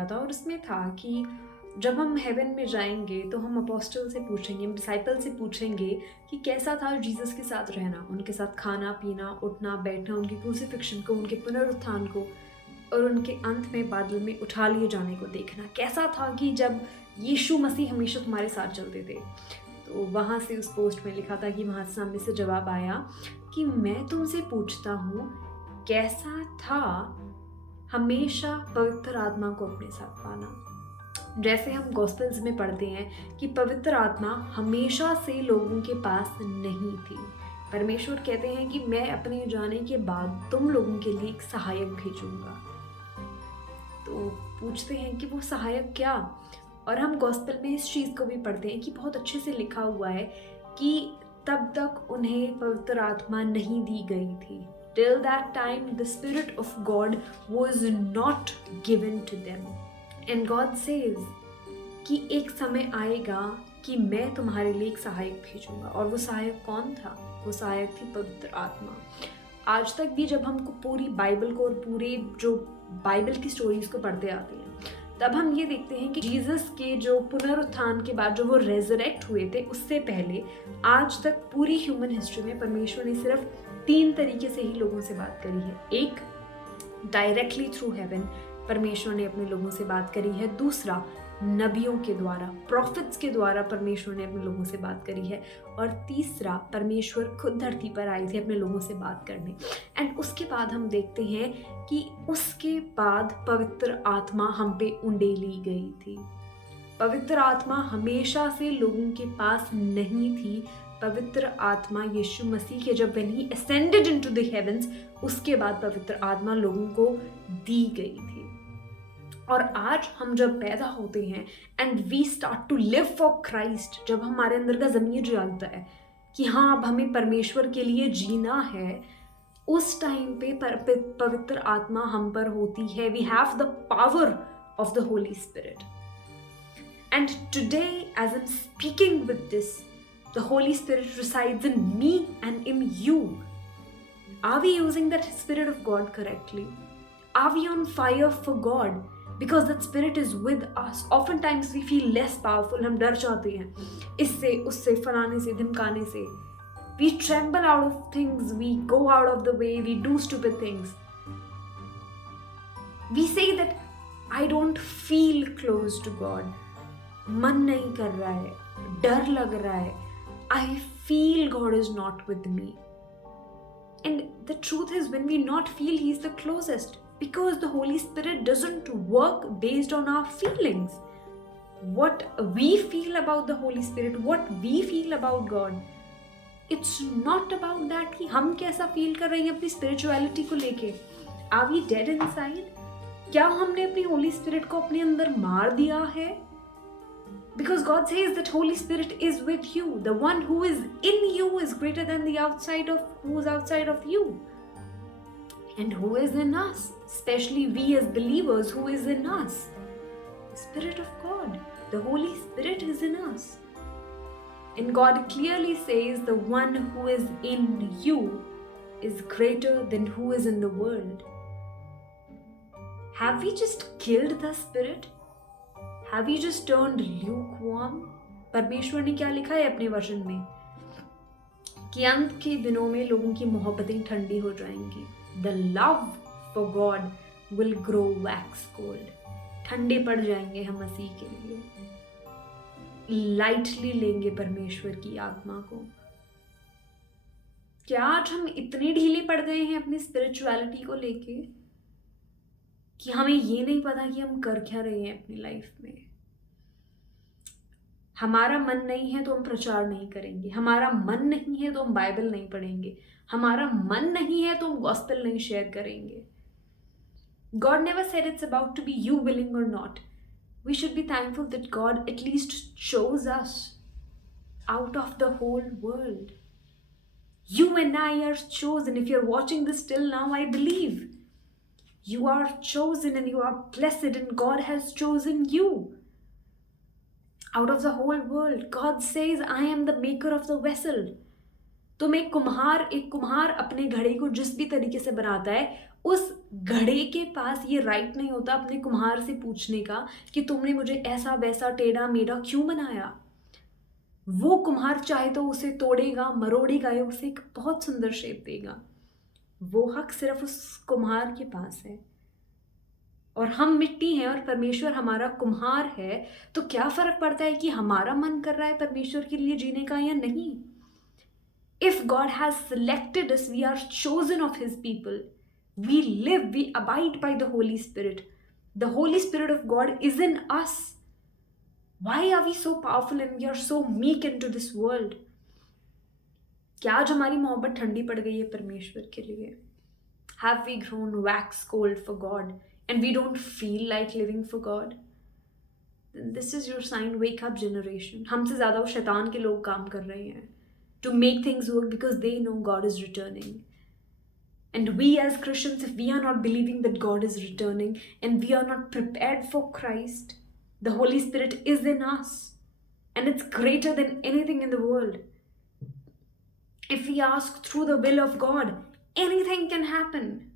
लिखा था और उसमें था कि जब हम हेवन में जाएंगे तो हम अपोस्टल से पूछेंगे, हम डिसाइपल से पूछेंगे कि कैसा था जीसस के साथ रहना, उनके साथ खाना पीना, उठना बैठना, उनकी क्रूसिफिक्शन को, उनके पुनरुत्थान को और उनके अंत में बादल में उठा लिए जाने को देखना। कैसा था कि जब यीशु मसीह हमेशा तुम्हारे साथ चलते थे। तो वहाँ से उस पोस्ट में लिखा था कि वहाँ से सामने से जवाब आया कि मैं तुमसे पूछता हूँ कैसा था हमेशा पवित्र आत्मा को अपने साथ पाना। जैसे हम गॉस्पेल्स में पढ़ते हैं कि पवित्र आत्मा हमेशा से लोगों के पास नहीं थी। परमेश्वर कहते हैं कि मैं अपने जाने के बाद तुम लोगों के लिए एक सहायक भेजूंगा। तो पूछते हैं कि वो सहायक क्या, और हम गॉस्पेल में इस चीज़ को भी पढ़ते हैं कि बहुत अच्छे से लिखा हुआ है कि तब तक उन्हें पवित्र आत्मा नहीं दी गई थी। Till that time the Spirit of God was not given to them. And God says कि एक समय आएगा कि मैं तुम्हारे लिए एक सहायक भेजूंगा। और वो सहायक कौन था? वो सहायक थी पवित्र आत्मा। आज तक भी जब हमको पूरी बाइबल को और पूरे जो बाइबल की स्टोरीज को पढ़ते आते हैं तब हम ये देखते हैं कि जीसस के जो पुनरुत्थान के बाद जो वो रेजरेक्ट हुए थे उससे पहले आज तक पूरी ह्यूमन हिस्ट्री में परमेश्वर ने सिर्फ 3 तरीके से ही लोगों से बात करी है। एक, डायरेक्टली थ्रू हेवन परमेश्वर ने अपने लोगों से बात करी है। दूसरा, नबियों के द्वारा, प्रॉफिट्स के द्वारा परमेश्वर ने अपने लोगों से बात करी है। और तीसरा, परमेश्वर खुद धरती पर आए थे अपने लोगों से बात करने। एंड उसके बाद हम देखते हैं कि उसके बाद पवित्र आत्मा हम पे उंडेली गई थी। पवित्र आत्मा हमेशा से लोगों के पास नहीं थी। पवित्र आत्मा यीशु मसीह के जब when he ascended into the heavens उसके बाद पवित्र आत्मा लोगों को दी गई थी। और आज हम जब पैदा होते हैं and we start to live for Christ, जब हमारे अंदर का ज़मीर जागता है कि हाँ अब हमें परमेश्वर के लिए जीना है, उस टाइम पे पवित्र आत्मा हम पर होती है। We have the power of the Holy Spirit. And today, as I'm speaking with this, the Holy Spirit resides in me and in you. Are we using that Spirit of God correctly? Are we on fire for God? Because that Spirit is with us. Oftentimes we feel less powerful. हम डर जाते हैं इससे, उससे, फलाने से, धमकाने से. We tremble out of things. We go out of the way. We do stupid things. We say that I don't feel close to God. मन नहीं कर रहा है, डर लग रहा है, I feel God is not with me. And the truth is, when we not feel, He's the closest, because the Holy Spirit doesn't work based on our feelings. What we feel about the Holy Spirit, what we feel about God, it's not about that कि हम कैसा feel कर रहे हैं अपनी spirituality को लेके। Are we dead inside? क्या हमने अपनी होली स्पिरिट को अपने अंदर मार दिया है? Because God says that Holy Spirit is with you. The one who is in you is greater than the who is outside of you. And who is in us? Especially we as believers, who is in us? The Spirit of God. The Holy Spirit is in us. And God clearly says the one who is in you is greater than who is in the world. Have we just killed the Spirit? Have you just turned lukewarm? परमेश्वर ने क्या लिखा है अपने वचन में कि अंत के दिनों में लोगों की मोहब्बतें ठंडी हो जाएंगी। The love for God will grow wax cold. ठंडे पड़ जाएंगे हम मसीह के लिए, लाइटली लेंगे परमेश्वर की आत्मा को। क्या आज हम इतने ढीले पड़ गए हैं अपनी स्पिरिचुअलिटी को लेके कि हमें ये नहीं पता कि हम कर क्या रहे हैं अपनी लाइफ में। हमारा मन नहीं है तो हम प्रचार नहीं करेंगे, हमारा मन नहीं है तो हम बाइबल नहीं पढ़ेंगे, हमारा मन नहीं है तो हम गॉस्पेल नहीं शेयर करेंगे। God never said it's about to be you willing or not. We should be thankful that God at least chose us out of the whole world. You and I are chosen. If you're watching this till now, I believe you are chosen and you are blessed, and God has chosen you out of the whole world. God says, I am the maker of the vessel. तुम एक कुम्हार अपने घड़े को जिस भी तरीके से बनाता है, उस घड़े के पास ये राइट नहीं होता अपने कुम्हार से पूछने का कि तुमने मुझे ऐसा वैसा टेढ़ा मेढ़ा क्यों बनाया। वो कुम्हार चाहे तो उसे तोड़ेगा, मरोड़ेगा या उसे एक बहुत सुंदर शेप देगा। वो हक सिर्फ उस कुम्हार के पास है। और हम मिट्टी हैं और परमेश्वर हमारा कुम्हार है, तो क्या फर्क पड़ता है कि हमारा मन कर रहा है परमेश्वर के लिए जीने का या नहीं। If God has selected us, we are chosen of His people. We live, we abide by the Holy Spirit. The Holy Spirit of God is in us. Why are we so powerful and we are so meek into this world? क्या आज हमारी मोहब्बत ठंडी पड़ गई है परमेश्वर के लिए? Have we grown wax cold for God and we don't feel like living for God? Then this is your sign, wake up generation. हमसे ज़्यादा वो शैतान के लोग काम कर रहे हैं to make things work because they know God is returning. And we as Christians, if we are not believing that God is returning and we are not prepared for Christ, the Holy Spirit is in us and it's greater than anything in the world. If we ask through the will of God, anything can happen.